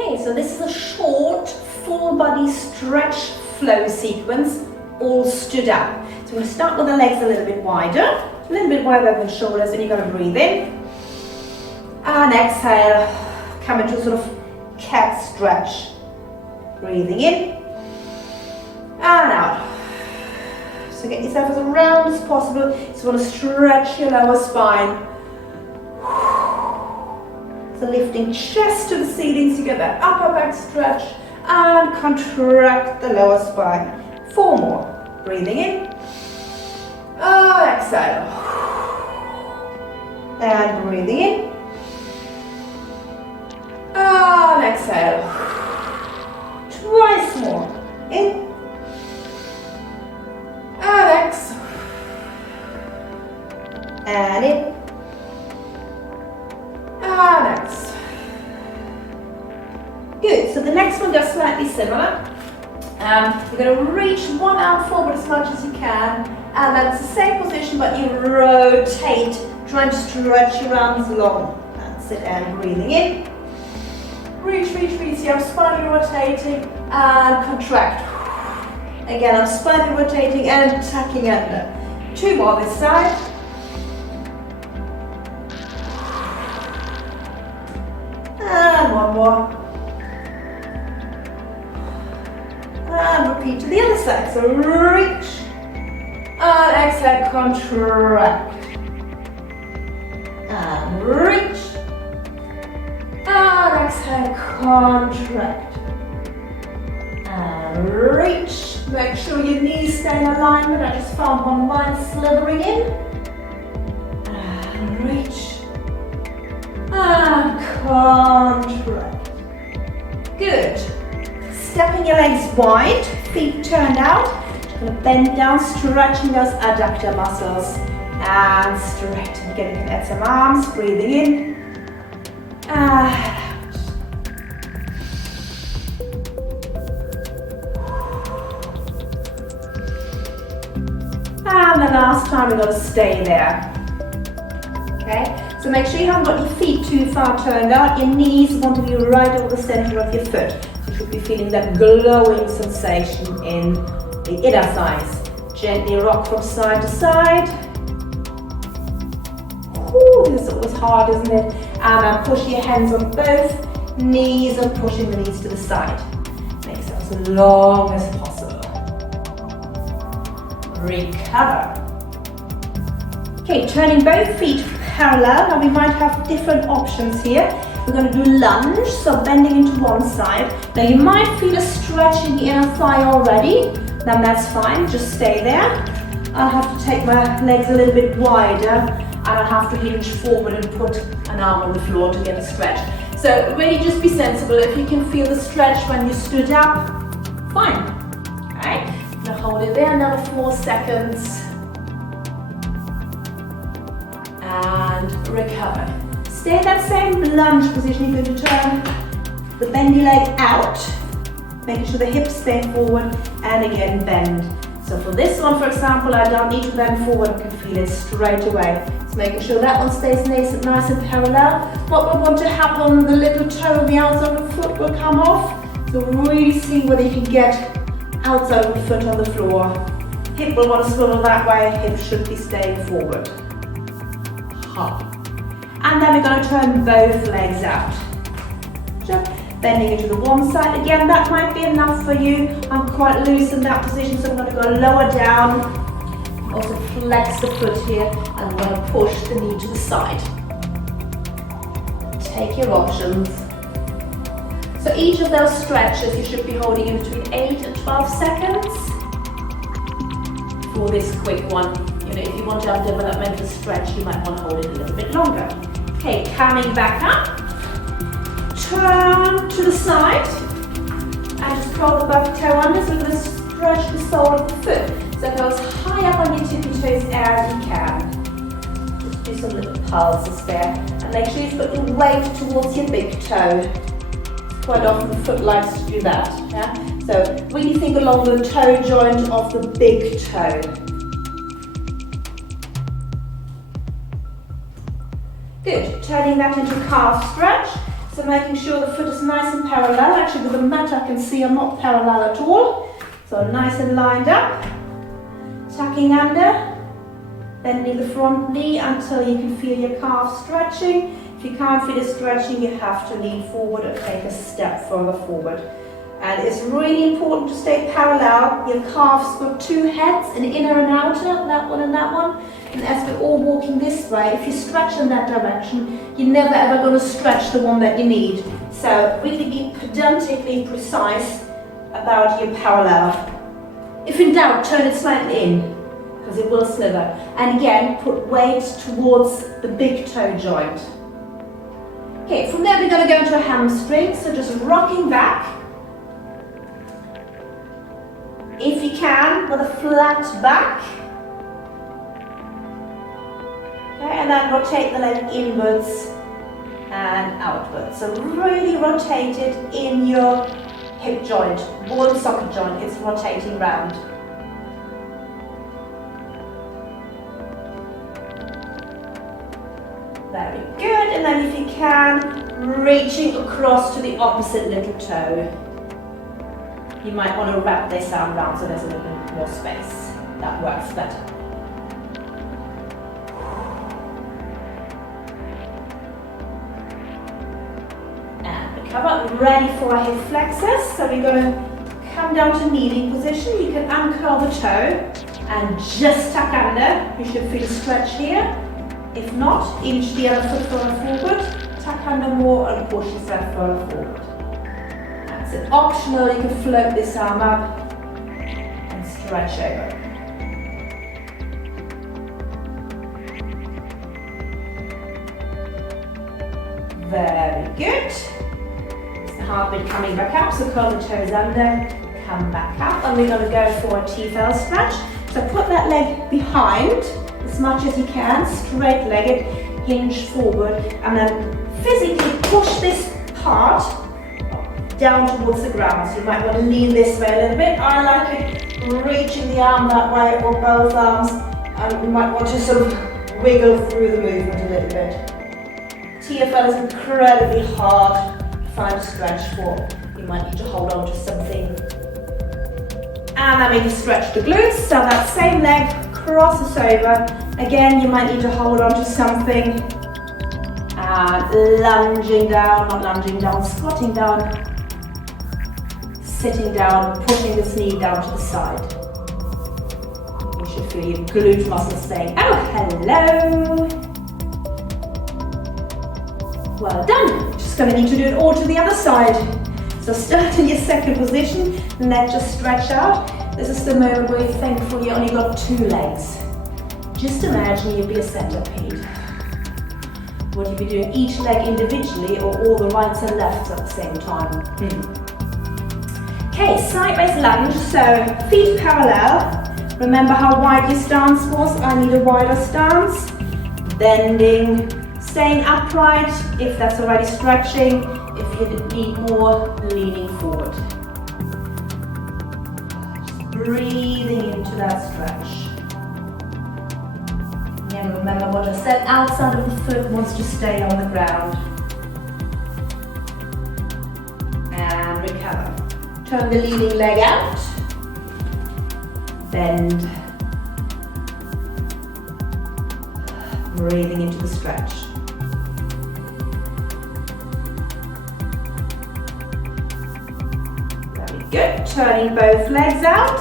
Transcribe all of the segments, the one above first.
Okay, so this is a short, full body stretch flow sequence, all stood up. So we're going to start with the legs a little bit wider than the shoulders, and you're going to breathe in. And exhale, come into sort of cat stretch. Breathing in and out. So get yourself as round as possible. So you want to stretch your lower spine. So lifting chest to the ceiling, so you get that upper back stretch and contract the lower spine. 4 more. Breathing in. Exhale. And breathing in. And exhale. Twice more. In. And exhale. And in. And exhale. Good. So the next one goes slightly similar. You're going to reach one arm forward as much as you can, and that's the same position, but you rotate, trying to stretch your arms long. That's it. And breathing in. Reach, see I'm spine rotating and contract. Again, I'm spine rotating and tucking under. 2 more this side. And 1 more. And repeat to the other side. So reach and exhale, contract. And reach. And exhale, contract. And reach. Make sure your knees stay in alignment. I just found one line slithering in. And reach. And contract. Good. Stepping your legs wide, feet turned out. Just going to bend down, stretching those adductor muscles. And straighten. Again, you can add some arms, breathing in. And the last time we're going to stay there. Okay, so make sure you haven't got your feet too far turned out. Your knees want to be right over the center of your foot. You should be feeling that glowing sensation in the inner thighs. Gently rock from side to side. Ooh, this is always hard, isn't it? And push your hands on both knees and pushing the knees to the side. Make yourself as long as possible. Recover. Okay, turning both feet parallel. Now we might have different options here. We're going to do lunge, so bending into one side. Now you might feel a stretch in the inner thigh already. Then that's fine, just stay there. I'll have to take my legs a little bit wider, and I'll have to hinge forward and put an arm on the floor to get a stretch. So really just be sensible. If you can feel the stretch when you stood up, fine. Okay, now hold it there another 4 seconds. And recover. Stay in that same lunge position. You're going to turn the bendy leg out, making sure the hips stay forward, and again bend. So for this one, for example, I don't need to bend forward, I can feel it straight away. So making sure that one stays nice and parallel. What will want to happen, the little toe on the outside of the foot will come off. So really see whether you can get outside of the foot on the floor. Hip will want to swivel that way, hip should be staying forward. And then we're going to turn both legs out. Just bending into the one side. Again, that might be enough for you. I'm quite loose in that position, so I'm going to go lower down. Also flex the foot here, and I'm going to push the knee to the side. Take your options. So each of those stretches you should be holding in between 8 and 12 seconds. For this quick one. You know, if you want to have developmental stretch, you might want to hold it a little bit longer. Okay, coming back up. Turn to the side. And just curl the back toe under, so we're going to stretch the sole of the foot. So go as high up on your tippy toes as you can. Just do some little pulses there. And make sure you put the weight towards your big toe. Quite often the foot likes to do that. Yeah? So really think along the toe joint of the big toe. Good, turning that into calf stretch. So So making sure the foot is nice and parallel. Actually with the mat I can see I'm not parallel at all. So nice and lined up. Tucking under. Bending the front knee until you can feel your calf stretching. If you can't feel it stretching, you have to lean forward or take a step further forward. And it's really important to stay parallel. Your calf's got two heads, an inner and outer, that one and that one. And as we're all walking this way, if you stretch in that direction, you're never ever going to stretch the one that you need. So really be pedantically precise about your parallel. If in doubt, turn it slightly in, because it will slither. And again, put weight towards the big toe joint. Okay, from there we're going to go into a hamstring, so just rocking back. If you can, with a flat back. Okay, and then rotate the leg inwards and outwards. So really rotate it in your hip joint, ball and socket joint, it's rotating round. Very good, and then if you can, reaching across to the opposite little toe. You might want to wrap this arm around so there's a little bit more space. That works better. And recover, ready for our hip flexors. So we're going to come down to kneeling position. You can uncurl the toe and just tuck under. You should feel a stretch here. If not, inch the other foot further forward, tuck under more and push yourself further forward. That's it. Optional, you can float this arm up and stretch over. Very good. It's the heartbeat coming back up, so curl the toes under, come back up, and we're going to go for a T-fell stretch. So put that leg behind as much as you can, straight-legged, hinge forward, and then physically push this part down towards the ground. So you might want to lean this way a little bit. I like it reaching the arm that way, or both arms, and you might want to sort of wiggle through the movement a little bit. TFL is incredibly hard to find a stretch for. You might need to hold on to something. And then we can stretch the glutes, so that same leg crosses over. Again, you might need to hold on to something. And lunging down, not lunging down, squatting down, sitting down, pushing this knee down to the side. You should feel your glute muscles saying, oh, hello. Well done. Just going to need to do it all to the other side. So start in your second position, leg just stretch out. This is the moment where you're thankful you only got two legs. Just imagine you'd be a centipede. Would you be doing each leg individually or all the rights and lefts at the same time? Okay, sideways lunge, so feet parallel. Remember how wide your stance was? I need a wider stance. Bending, staying upright if that's already stretching. If you need more, leaning forward. Just breathing into that stretch. Again, remember what I said, outside of the foot wants to stay on the ground. And recover. Turn the leaning leg out. Bend. Breathing into the stretch. Very good. Turning both legs out.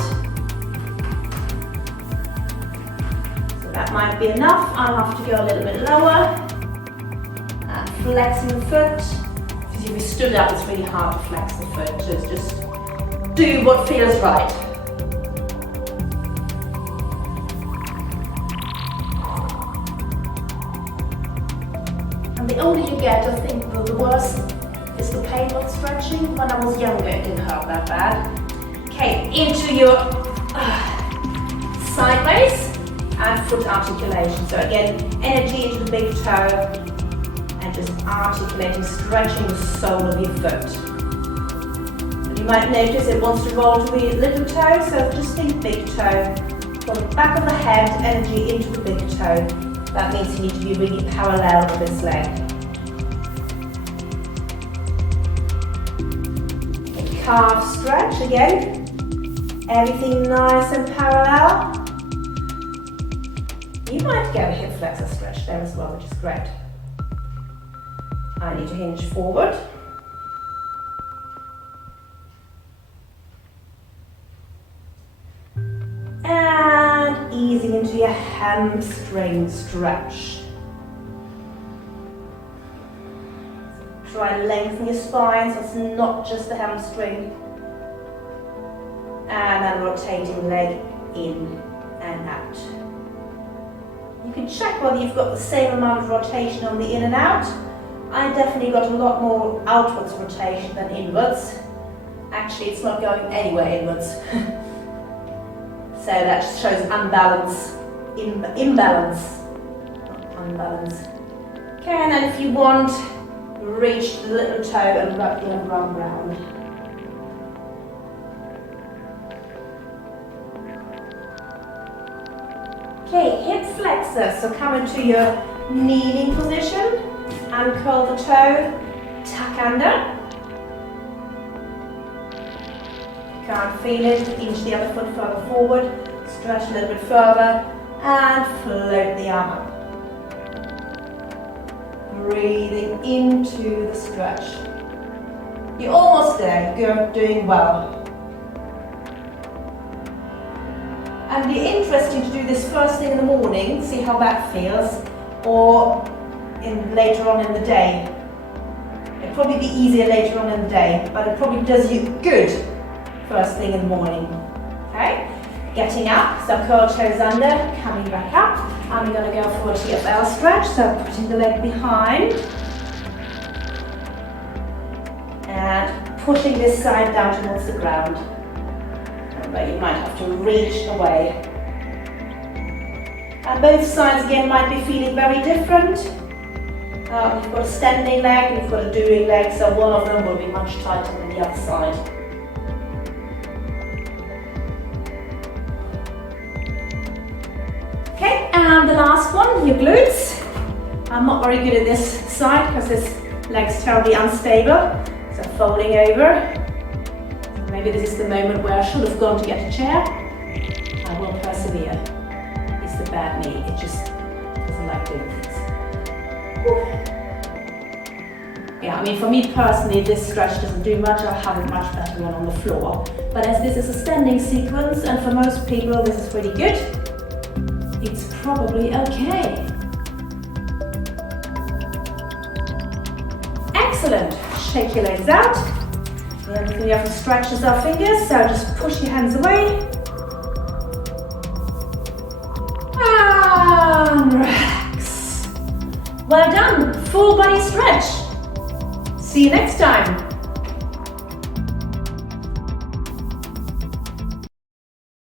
So that might be enough. I'll have to go a little bit lower. And flexing the foot. Because if you stood up, it's really hard to flex the foot. So it's just do what feels right. And the older you get, I think the worse is the pain of stretching. When I was younger, it didn't hurt that bad. Okay, into your sideways and foot articulation. So again, energy into the big toe and just articulating, stretching the sole of your foot. You might notice it wants to roll to the little toe, so just think big toe. From the back of the head, energy into the big toe. That means you need to be really parallel with this leg. calf stretch again. Everything nice and parallel. You might get a hip flexor stretch there as well, which is great. I need to hinge forward. And easing into your hamstring stretch. Try and lengthen your spine so it's not just the hamstring. And then rotating leg in and out. You can check whether you've got the same amount of rotation on the in and out. I definitely got a lot more outwards rotation than inwards. Actually, it's not going anywhere inwards. So that shows unbalance, imbalance, not unbalance. Okay, and then if you want, reach the little toe and wrap the other arm round. Okay, hip flexor, so come into your kneeling position, uncurl the toe, tuck under. Can't feel it, inch the other foot further forward, stretch a little bit further, and float the arm up. Breathing into the stretch. You're almost there, you're doing well. And be interesting to do this first thing in the morning, see how that feels, or later on in the day. It'll probably be easier later on in the day, but it probably does you good first thing in the morning. Okay? Getting up, so curl toes under, coming back up. And we're going to go forward to your bell stretch, so putting the leg behind. And pushing this side down towards the ground. But you might have to reach away. And both sides again might be feeling very different. You've got a standing leg and you've got a doing leg, so one of them will be much tighter than the other side. Okay, and the last one, your glutes. I'm not very good at this side because this leg's terribly unstable. So folding over. Maybe this is the moment where I should have gone to get a chair. I will persevere. It's the bad knee, it just doesn't like doing things. Whew. Yeah, I mean for me personally this stretch doesn't do much, I have it much better when on the floor. But as this is a standing sequence and for most people this is pretty good, it's probably okay. Excellent, shake your legs out. The only thing we have to stretch is our fingers, so just push your hands away. And relax. Well done, full body stretch. See you next time.